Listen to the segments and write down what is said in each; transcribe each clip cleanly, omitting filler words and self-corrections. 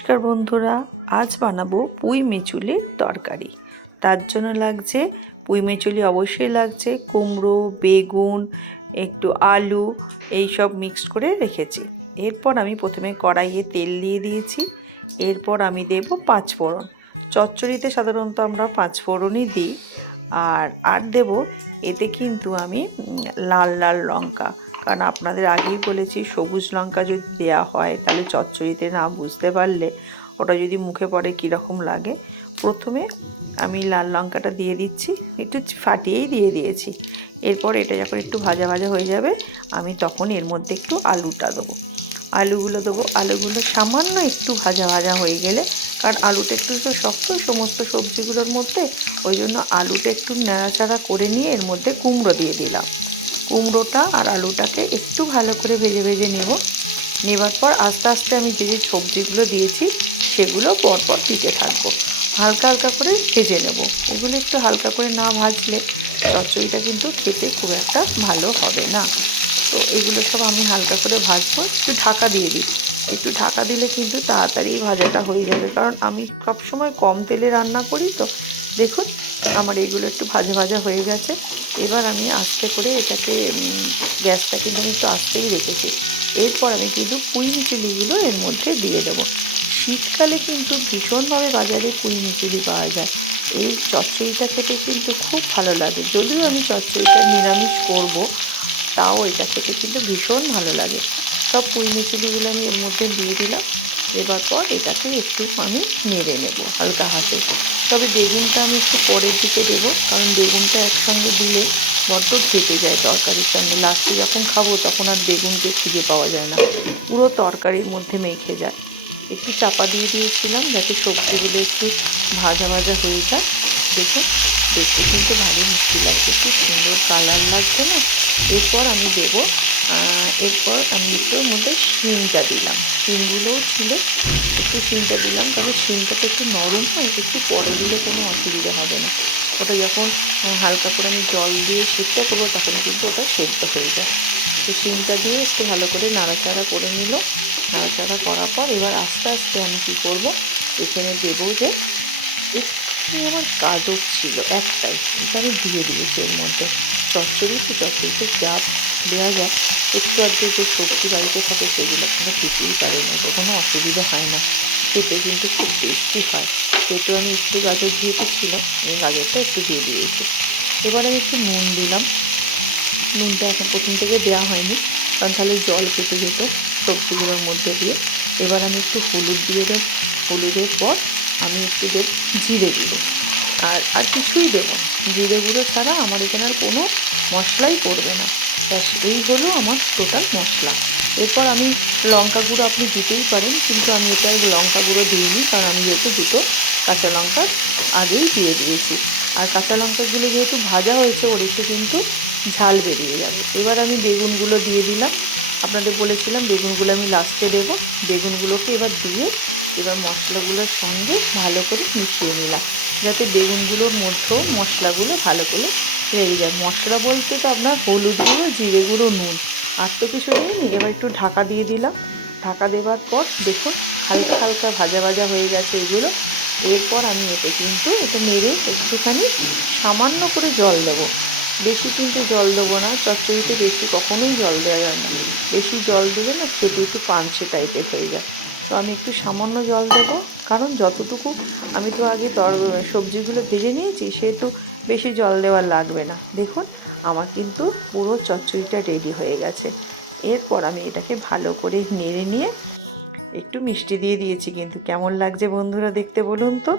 নমস্কার বন্ধুরা, আজ বানাবো পুঁই মেচুলির তরকারি। তার জন্য লাগছে পুঁই মেচুলি, অবশ্যই লাগছে কুমড়ো, বেগুন, একটু আলু, এই সব মিক্সড করে রেখেছি। এরপর আমি প্রথমে কড়াইয়ে তেল দিয়ে দিয়েছি। এরপর আমি দেব পাঁচফোড়ন। চচ্চড়িতে সাধারণত আমরা পাঁচফোড়নই দিই। আর দেব এতে কিন্তু আমি লাল লাল লঙ্কা, কারণ আপনাদের আগেই বলেছি সবুজ লঙ্কা যদি দেয়া হয় তাহলে চচ্চড়িতে না বুঝতে পারলে ওটা যদি মুখে পড়ে কীরকম লাগে। প্রথমে আমি লাল লঙ্কাটা দিয়ে দিচ্ছি, একটু ফাটিয়েই দিয়ে দিয়েছি। এরপর এটা যখন একটু ভাজা ভাজা হয়ে যাবে আমি তখন এর মধ্যে একটু আলুটা দেবো, আলুগুলো সামান্য একটু ভাজা ভাজা হয়ে গেলে, কারণ আলুটা একটু তো শক্ত সমস্ত সবজিগুলোর মধ্যে, ওই জন্য আলুটা একটু নাড়াচাড়া করে নিয়ে এর মধ্যে কুমড়ো দিয়ে দিলাম। কুমড়োটা আর আলুটাকে একটু ভালো করে ভেজে ভেজে নেবার পর আস্তে আস্তে আমি যে সবজিগুলো দিয়েছি সেগুলো পরপর দিতে থাকবো। হালকা হালকা করে ভেজে নেব। এগুলো একটু হালকা করে না ভাজলে চচ্চড়িটা কিন্তু খেতে খুব একটা ভালো হবে না। তো এগুলো সব আমি হালকা করে ভাজবো। একটু ঢাকা দিয়ে দিই, একটু ঢাকা দিলে কিন্তু তাড়াতাড়ি ভাজাটা হয়ে যাবে, কারণ আমি সবসময় কম তেলে রান্না করি। তো দেখুন আমার এগুলো একটু ভাজা ভাজা হয়ে গেছে। এবার আমি আস্তে করে এটাকে গ্যাসটা কিন্তু আমি একটু আস্তেই রেখেছি। এরপর আমি কিন্তু পুঁই মিচুলিগুলো এর মধ্যে দিয়ে দেবো। শীতকালে কিন্তু ভীষণভাবে বাজারে পুঁই মিচুলি পাওয়া যায়। এই চচ্চড়িটা খেতে কিন্তু খুব ভালো লাগে। যদিও আমি চচ্চড়িটা নিরামিষ করব, তাও এটা খেতে কিন্তু ভীষণ ভালো লাগে। সব পুঁই মিচুলিগুলো আমি এর মধ্যে দিয়ে দিলাম। এবার পর এটাকে একটু আমি নেড়ে নেব হালকা হাতে। তবে বেগুনটা আমি একটু পরের দিকে দেবো, কারণ বেগুনটা একসঙ্গে দিলে বড্ড ঘেঁটে যায় তরকারির সঙ্গে। লাস্টে যখন খাবো তখন আর বেগুনকে খুঁজে পাওয়া যায় না, পুরো তরকারির মধ্যে মেখে যায়। একটু চাপা দিয়ে দিয়েছিলাম যাতে সবজিগুলো একটু ভাজা ভাজা হয়ে যায়। দেখুন দেখতে কিন্তু ভারী মিষ্টি লাগছে, খুব সুন্দর কালার লাগছে না। এরপর আমি দেবো একটু ওর মধ্যে শিমটা দিলাম। শিমগুলোও ছিল, একটু শিমটা দিলাম, তবে শিমটা তো একটু নরম হয়, একটু পরে দিলে কোনো অসুবিধা হবে না। ওটা যখন হালকা করে আমি জল দিয়ে সেদ্ধ করবো তখন কিন্তু ওটা সেদ্ধ হয়ে যায়। তো শিমটা দিয়ে একটু ভালো করে নাড়াচাড়া করে নিল। নাড়াচাড়া করার পর এবার আস্তে আস্তে আমি কী করবো, এখানে দেবো যে একটু আমার গাজর ছিল একটাই, এটা আমি দিয়ে দিয়েছি এর মধ্যে। চচ্চড়িতে যা দেওয়া যায়, একটু আধটু যে সবজি বাড়িতে থাকে সেগুলো আপনারা খেতেই পারেন, ওটা কোনো অসুবিধা হয় না, খেতে কিন্তু খুব টেস্টি হয়। সেহেতু আমি একটু গাজর যেহেতু ছিল আমি গাজরটা একটু দিয়ে দিয়েছি। এবার আমি একটু নুন দিলাম। নুনটা এখন প্রথম থেকে দেওয়া হয়নি, কারণ তাহলে জল কেটে যেত সবজিগুলোর মধ্যে দিয়ে। এবার আমি একটু হলুদ দিয়ে দেব। হলুদের পর আমি একটু দেব জিরে গুঁড়ো। আর কিছুই দেবো না, জিরে গুঁড়ো ছাড়া আমার এখানে আর কোনো মশলাই পড়বে না। ব্যাস এই হলো আমার টোটাল মশলা। এরপর আমি লঙ্কা গুঁড়ো আপনি দিতেই পারেন, কিন্তু আমি এটা লঙ্কা গুঁড়ো দিইনি, কারণ আমি যেহেতু দুটো কাঁচা লঙ্কা আগেই দিয়ে দিয়েছি। আর কাঁচা লঙ্কাগুলো যেহেতু ভাজা হয়েছে ওর একটু কিন্তু ঝাল বেরিয়ে যাবে। এবার আমি বেগুনগুলো দিয়ে দিলাম। আপনাদের বলেছিলাম বেগুনগুলো আমি লাস্টে দেবো। বেগুনগুলোকে এবার দিয়ে এবার মশলাগুলোর সঙ্গে ভালো করে মিশিয়ে নিলাম, যাতে বেগুনগুলোর মধ্যেও মশলাগুলো ভালো করে লেগে যায়। মশলা বলতে তো আপনার হলুদ গুঁড়ো, জিরে গুঁড়ো, নুন, আর তো কিছু দিইনি। এবার একটু ঢাকা দিয়ে দিলাম। ঢাকা দেওয়ার পর দেখুন হালকা হালকা ভাজা ভাজা হয়ে গেছে এগুলো। এরপর আমি এটা নেড়ে একটুখানি সামান্য করে জল দেবো। বেশি কিন্তু জল দেবো না, চচ্চড়িতে বেশি কখনোই জল দেওয়া যায় না। বেশি জল দিলে না খেতে একটু পানসে টাইপের হয়ে যায়। তো আমি একটু সামান্য জল দেবো, কারণ যতটুকু আমি তো আগে সবজিগুলো ভেজে নিয়েছি, সেহেতু বেশি জল দেওয়া লাগবে না। দেখুন আমার কিন্তু পুরো চচ্চড়িটা রেডি হয়ে গেছে। এরপর আমি এটাকে ভালো করে নেড়ে নিয়ে একটু মিষ্টি দিয়ে দিয়েছি। কিন্তু কেমন লাগছে বন্ধুরা দেখতে বলুন তো।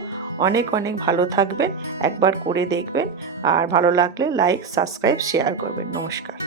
অনেক অনেক ভালো থাকবেন, একবার করে দেখবেন, আর ভালো লাগলে লাইক, সাবস্ক্রাইব, শেয়ার করবেন। নমস্কার।